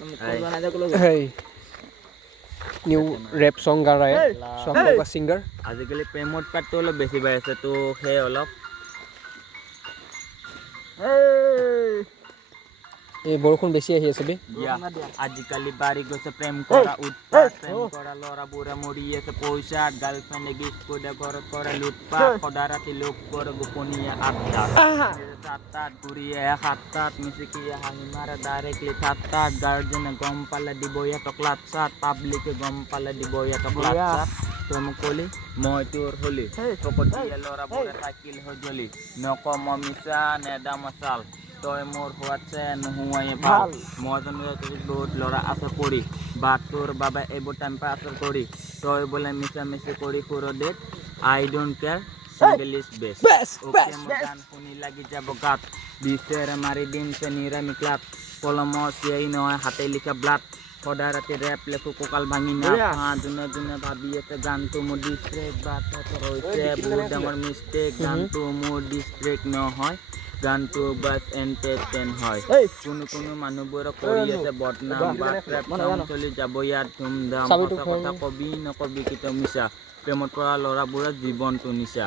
Hey, new rap song गा रहा है song का singer আজিকালি প্ৰেমত পাতটো অলপ বেছি পাই আছে তো সেই অলপ এই বৰষুণ বেছি আহি আছে বে আজিকালি বাঢ়ি গৈছে প্ৰেম কৰা উৎপাত প্ৰেম কৰা ল'ৰাবোৰে মৰি আছে পইচা গাৰ্লফ্ৰেণ্ডে গিফ্ট কৰি ঘৰত কৰে লুটপাত সদা ৰাতি লোক কৰে গোপনীয় আড্ডাত সাত ঘূৰিয়ে সাত মিচিকিয়ে হাঁহি মাৰে ডাইৰেক্টলি সাত গাৰ্জেনে গম পালে দিব ইহঁতক লাট চাট পাব্লিকে গম পালে দিব ইহঁতক লাট চাট তই মোক কলি মই তোৰ হলি ফকতীয়া ল'ৰাবোৰে থাকিল হৈ জ্বলি নকম মিছা নেদা মচাল তই মোৰ হোৱাটছে নোহোৱাই ভাল মই জানো বহুত ল'ৰা আছে পৰি বা তোৰ বাবে এইবোৰ টেম্পাৰেচাৰ কৰি তই বোলে মিছা মিছি কৰি সুৰ that I don't care single is best okay মোৰ গান শুনি লাগি যাব গাত বিচাৰে মাৰি দিম চেনিৰে মিক্লাত কলমৰ চিয়াই নহয় হাতে লিখা ব্লাড সদা ৰাতি ৰেপ লেখো কঁকাল ভাঙি নাফা যোনে যোনে ভাবি আছে গানটো মোৰ ডিষ্ট্ৰেক্ট বাট হৈছে বহুত ডাঙৰ মিষ্টেক গানটো মোৰ ডিষ্ট্ৰেক্ট নহয় গানটো বাছ এণ্টাৰটেইন হয় কোনো মানুহবোৰক কৰি আছে বদনাম বা ৰেপ চং চলি যাব ইয়াত ধুমধাম সঁচা কথা কবি নকবি কেতিয়াও মিছা প্ৰেমত পৰা ল'ৰাবোৰৰ জীৱনটো নিচা